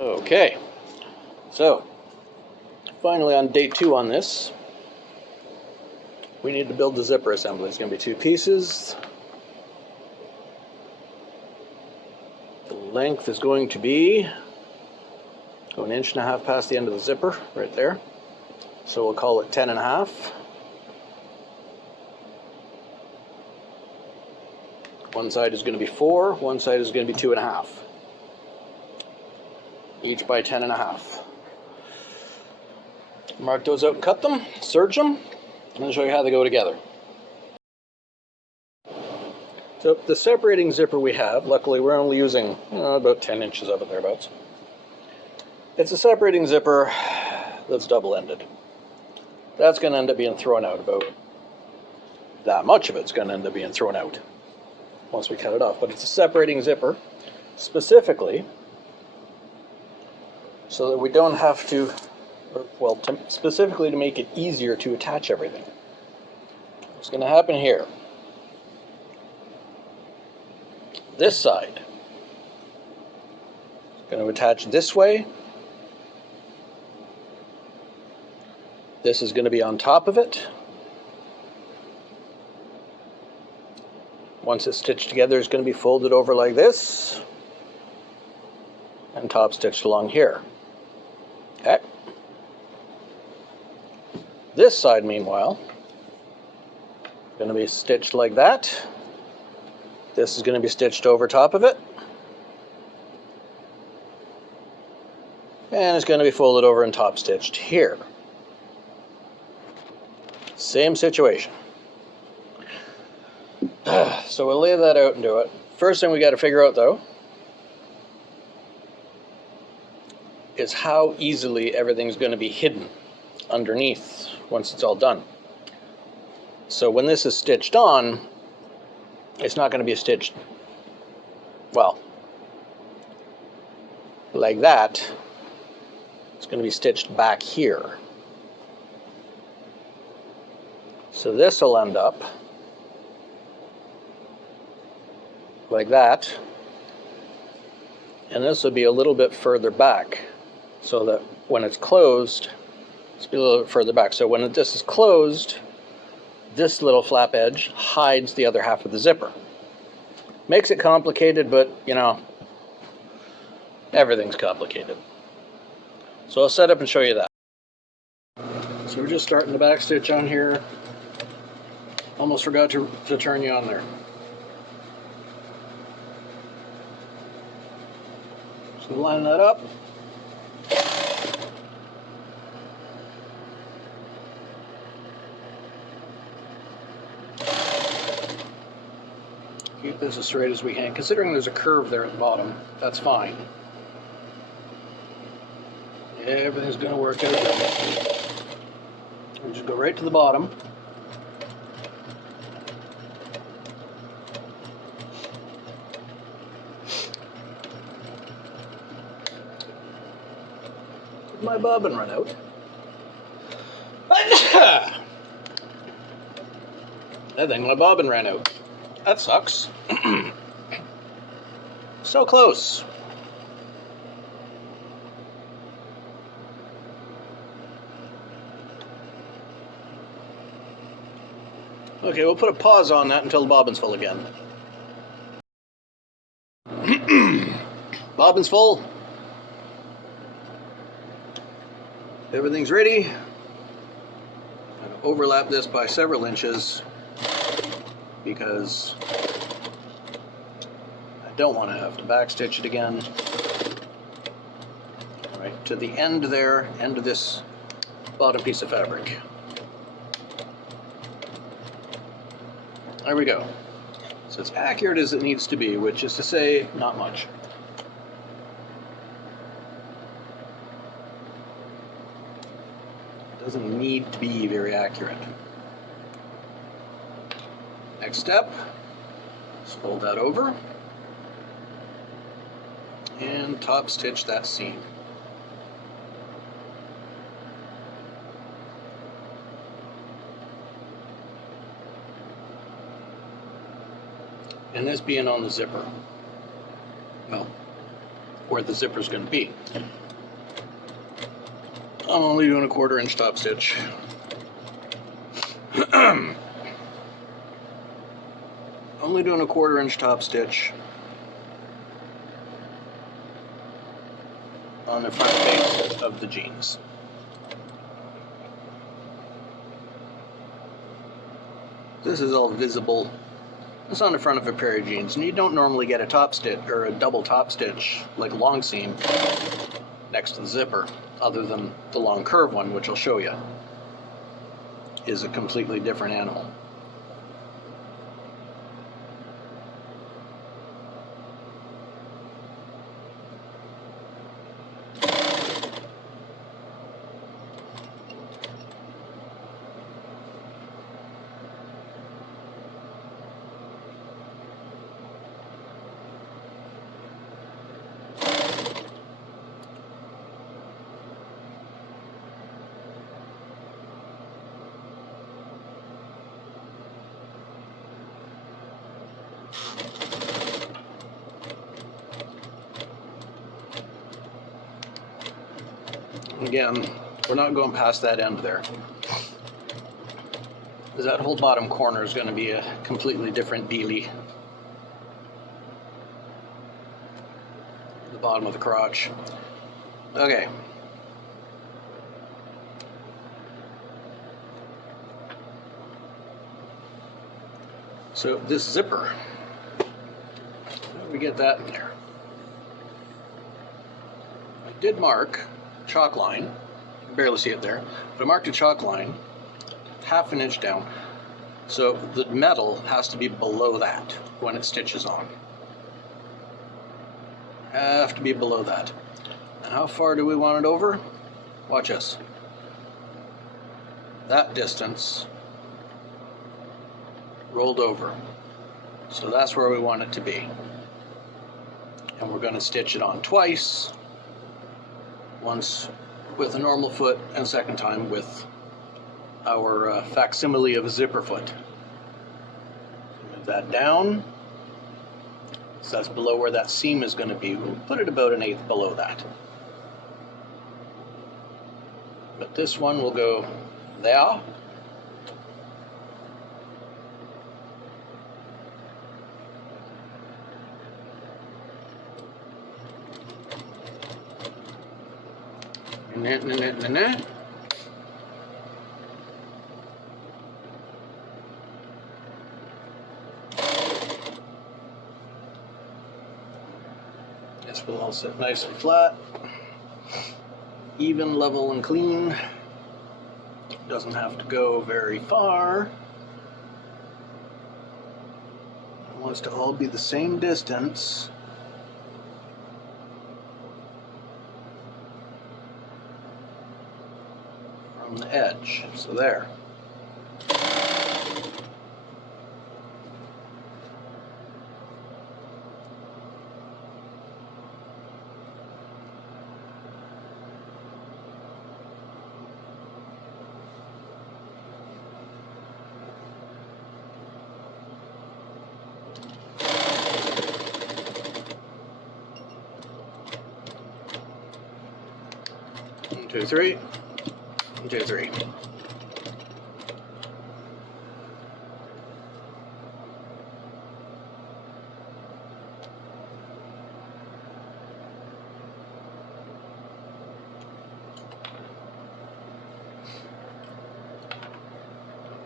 Okay, so finally on day 2 on this, we need to build the zipper assembly. It's going to be 2 pieces. The length is going to be an inch and a half past the end of the zipper, right there. So we'll call it 10 and a half. One side is going to be 4, one side is going to be 2 and a half. Each by 10 and a half. Mark those out and cut them, serge them, and I'll show you how they go together. So the separating zipper we have, luckily we're only using about 10 inches of it thereabouts. It's a separating zipper that's double-ended. That's going to end up being thrown out. About that much of it's going to end up being thrown out once we cut it off. But it's a separating zipper specifically so that we don't have to, specifically to make it easier to attach everything. What's going to happen here? This side is going to attach this way. This is going to be on top of it. Once it's stitched together, it's going to be folded over like this and top stitched along here. Okay. This side, meanwhile, is going to be stitched like that. This is going to be stitched over top of it. And it's going to be folded over and top stitched here. Same situation. So we'll lay that out and do it. First thing we got to figure out, though, is how easily everything's going to be hidden underneath once it's all done. So when this is stitched on, it's not going to be stitched, well, like that. It's going to be stitched back here. So this will end up like that, and this will be a little bit further back, so that when it's closed, it's a little bit further back. So when this is closed, this little flap edge hides the other half of the zipper. Makes it complicated, but everything's complicated. So I'll set up and show you that. So we're just starting the back stitch on here. Almost forgot to turn you on there. So line that up. Keep this as straight as we can. Considering there's a curve there at the bottom, that's fine. Everything's going to work out good. We'll just go right to the bottom. Did my bobbin run out? I think my bobbin ran out. That sucks. So close. Okay, we'll put a pause on that until the bobbin's full again. Bobbin's full. Everything's ready. I'm going to overlap this by several inches because I don't want to have to backstitch it again. Right to the end there, end of this bottom piece of fabric. There we go. So it's accurate as it needs to be, which is to say, not much. It doesn't need to be very accurate. Next step, let's fold that over and top stitch that seam. And this being on the zipper, well, where the zipper is going to be. I'm only doing a 1/4 inch top stitch. Only doing a 1/4 inch top stitch on the front face of the jeans. This is all visible. It's on the front of a pair of jeans, and you don't normally get a top stitch or a double top stitch like long seam next to the zipper, other than the long curve one, which I'll show you, is a completely different animal. Again, we're not going past that end there, because that whole bottom corner is going to be a completely different dealie. The bottom of the crotch. Okay. So this zipper, how do we get that in there? I did mark chalk line, you can barely see it there, but I marked a chalk line 1/2 inch down, so the metal has to be below that when it stitches on. Have to be below that. And how far do we want it over? Watch us. That distance rolled over, so that's where we want it to be. And we're going to stitch it on twice. Once with a normal foot, and second time with our facsimile of a zipper foot. Move that down, so that's below where that seam is going to be. We'll put it about 1/8 below that. But this one will go there. This will all sit nice and flat, even, level, and clean. Doesn't have to go very far. It wants to all be the same distance. From the edge, so there. One, two, three. 1, 2, 3.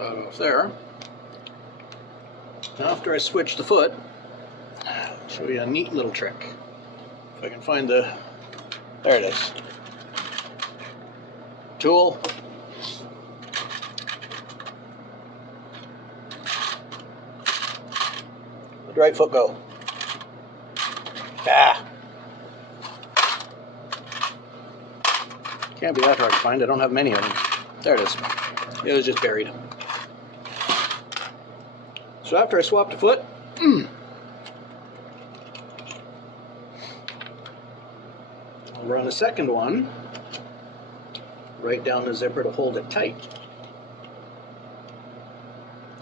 Off there. Now after I switch the foot, I'll show you a neat little trick. If I can find the, there it is. Tool. Where'd the right foot go? Ah! Can't be that hard to find. I don't have many of them. There it is. It was just buried. So after I swapped the foot, I'll run a second one right down the zipper to hold it tight.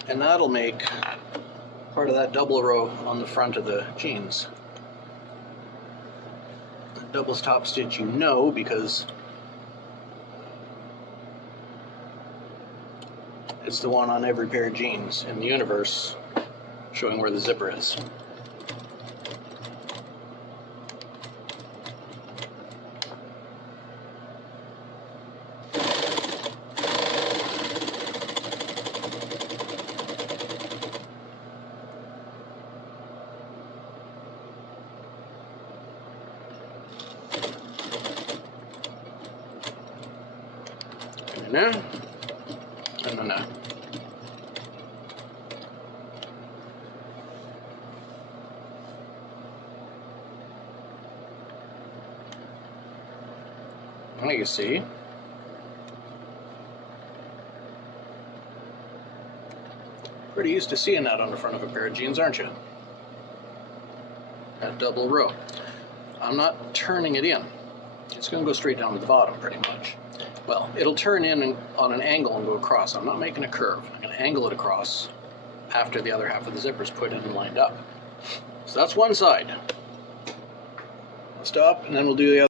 And that'll make part of that double row on the front of the jeans. double top stitch, you know, because it's the one on every pair of jeans in the universe showing where the zipper is. No. Well, you see, pretty used to seeing that on the front of a pair of jeans, aren't you? That double row. I'm not turning it in. It's going to go straight down to the bottom, pretty much. Well, it'll turn in on an angle and go across. I'm not making a curve. I'm going to angle it across after the other half of the zipper is put in and lined up. So that's one side. Stop, and then we'll do the other.